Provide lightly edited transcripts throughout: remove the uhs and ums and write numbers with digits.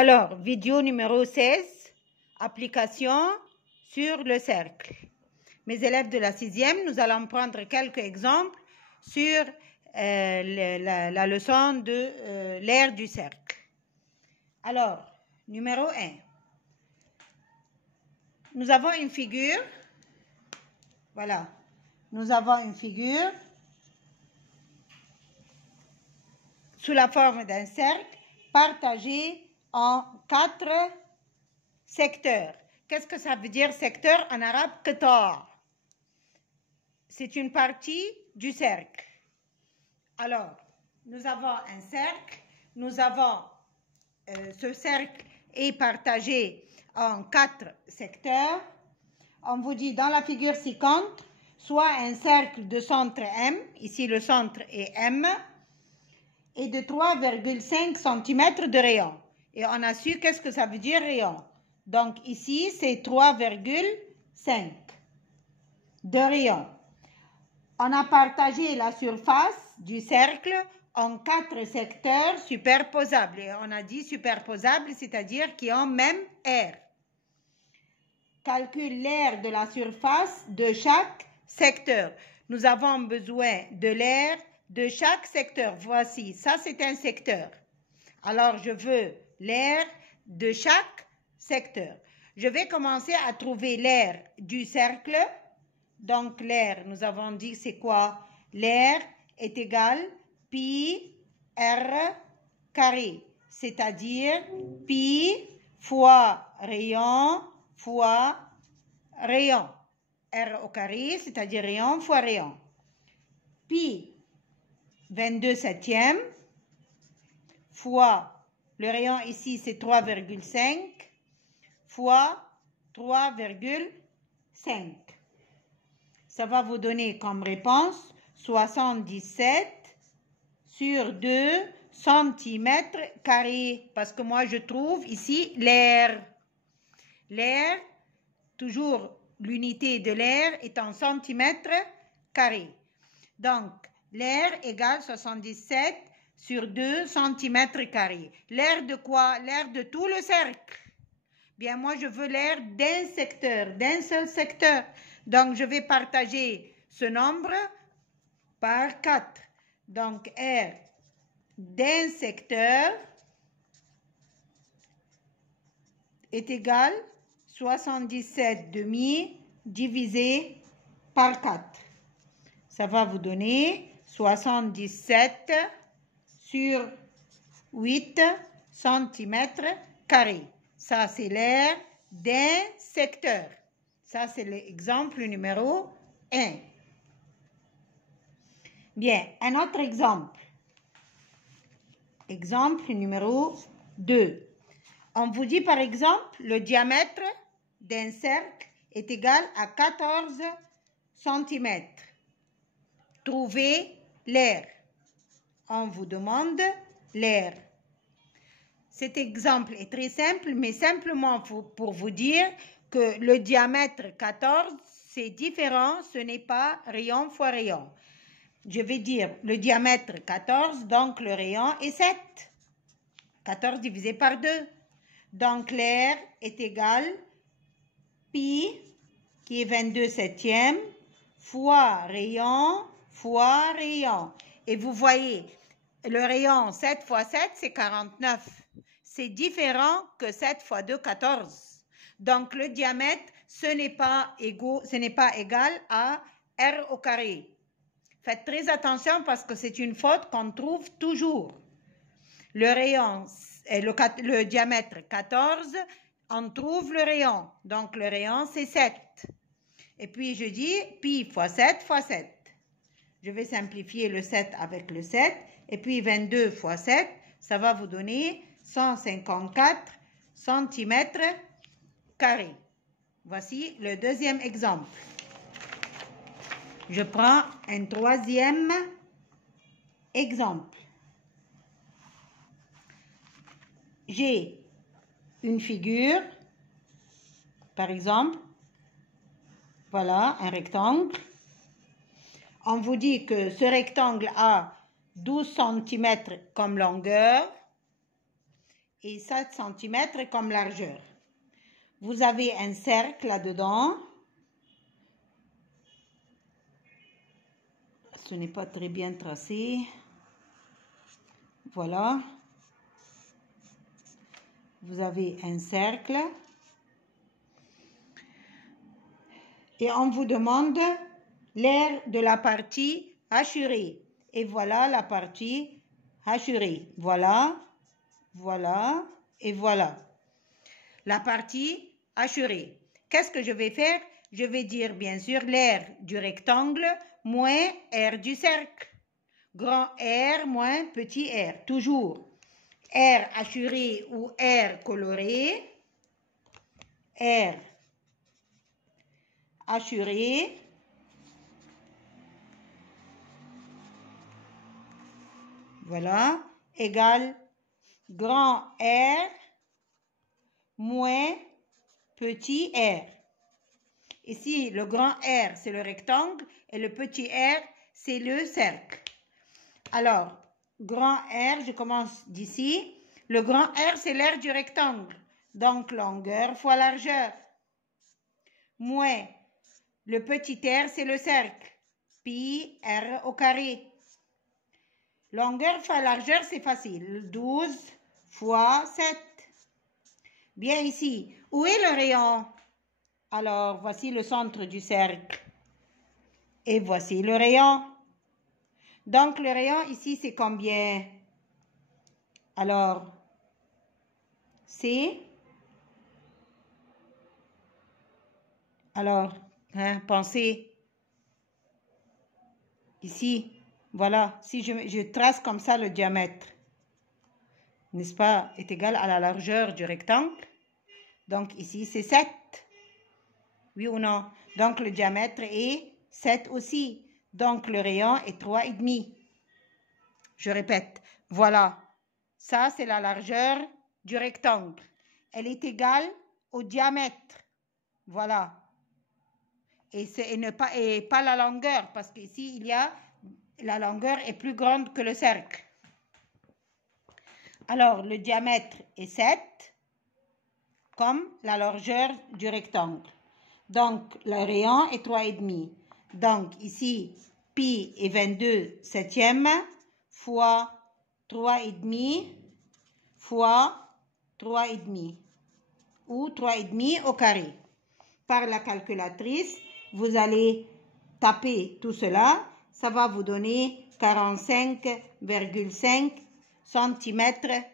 Alors, vidéo numéro 16, application sur le cercle. Mes élèves de la 6e, nous allons prendre quelques exemples sur la leçon de l'aire du cercle. Alors, numéro 1. Nous avons une figure. Voilà. Nous avons une figure sous la forme d'un cercle partagé en 4 secteurs. Qu'est-ce que ça veut dire secteur en arabe? Qatar. C'est une partie du cercle. Alors, nous avons un cercle. Nous avons ce cercle est partagé en 4 secteurs. On vous dit dans la figure ci-contre, soit un cercle de centre M, ici le centre est M, et de 3,5 cm de rayon. Et on a su qu'est-ce que ça veut dire rayon. Donc ici, c'est 3,5 de rayon. On a partagé la surface du cercle en 4 secteurs superposables. Et on a dit superposables, c'est-à-dire qui ont même aire. Calcule l'aire de la surface de chaque secteur. Nous avons besoin de l'aire de chaque secteur. Voici, ça c'est un secteur. Alors, je veux l'aire de chaque secteur. Je vais commencer à trouver l'aire du cercle. Donc, l'aire, nous avons dit c'est quoi? L'aire est égale pi r carré, c'est-à-dire pi fois rayon fois rayon. R au carré, c'est-à-dire rayon fois rayon. Pi 22 septièmes fois le rayon ici c'est 3,5 fois 3,5. Ça va vous donner comme réponse 77 sur 2 centimètres carrés. Parce que moi je trouve ici l'aire. L'aire, toujours l'unité de l'aire est en centimètres carrés. Donc, l'aire égale 77 sur 2 centimètres carrés. L'aire de quoi? L'aire de tout le cercle. Bien, moi, je veux l'aire d'un secteur, d'un seul secteur. Donc, je vais partager ce nombre par 4. Donc, R d'un secteur est égal 77,5 divisé par 4. Ça va vous donner 77 sur 8 centimètres carrés. Ça, c'est l'aire d'un secteur. Ça, c'est l'exemple numéro 1. Bien, un autre exemple. Exemple numéro 2. On vous dit par exemple, le diamètre d'un cercle est égal à 14 cm. Trouvez l'aire. On vous demande l'aire. Cet exemple est très simple, mais simplement pour vous dire que le diamètre 14, c'est différent, ce n'est pas rayon fois rayon. Je vais dire le diamètre 14, donc le rayon est 7. 14 divisé par 2. Donc l'aire est égal pi, qui est 22 septièmes, fois rayon. Et vous voyez, le rayon 7 fois 7, c'est 49. C'est différent que 7 fois 2, 14. Donc, le diamètre, ce n'est pas égal à R au carré. Faites très attention parce que c'est une faute qu'on trouve toujours. Le rayon, le diamètre 14, on trouve le rayon. Donc, le rayon, c'est 7. Et puis, je dis pi fois 7 fois 7. Je vais simplifier le 7 avec le 7. Et puis, 22 fois 7, ça va vous donner 154 centimètres carrés. Voici le deuxième exemple. Je prends un troisième exemple. J'ai une figure, par exemple, voilà, un rectangle. On vous dit que ce rectangle a 12 cm comme longueur et 7 cm comme largeur. Vous avez un cercle là-dedans. Ce n'est pas très bien tracé. Voilà. Vous avez un cercle. Et on vous demande l'aire de la partie hachurée. Et voilà la partie hachurée. Voilà, voilà et voilà. La partie hachurée. Qu'est-ce que je vais faire? Je vais dire bien sûr l'aire du rectangle moins aire du cercle. Grand R moins petit r. Toujours R hachuré ou R coloré. R hachuré. Voilà. Égale grand R moins petit r. Ici, le grand R, c'est le rectangle et le petit r, c'est le cercle. Alors, grand R, je commence d'ici. Le grand R, c'est l'aire du rectangle. Donc, longueur fois largeur. Moins le petit r, c'est le cercle. Pi r au carré. Longueur fois largeur, c'est facile. 12 fois 7. Bien ici. Où est le rayon? Alors, voici le centre du cercle. Et voici le rayon. Donc, le rayon ici, c'est combien? Alors, c'est... Alors, pensez. Ici, voilà. Si je trace comme ça le diamètre, n'est-ce pas, est égal à la largeur du rectangle. Donc, ici, c'est 7. Oui ou non? Donc, le diamètre est 7 aussi. Donc, le rayon est 3,5. Je répète, voilà. Ça, c'est la largeur du rectangle. Elle est égale au diamètre. Voilà. Et pas la longueur, parce qu'ici, la longueur est plus grande que le cercle. Alors, le diamètre est 7, comme la largeur du rectangle. Donc, le rayon est 3,5. Donc, ici, pi est 22 septièmes fois 3,5 fois 3,5 ou 3,5 au carré. Par la calculatrice, vous allez taper tout cela. Ça va vous donner 45,5 cm².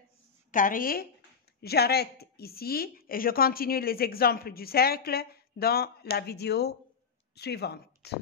J'arrête ici et je continue les exemples du cercle dans la vidéo suivante.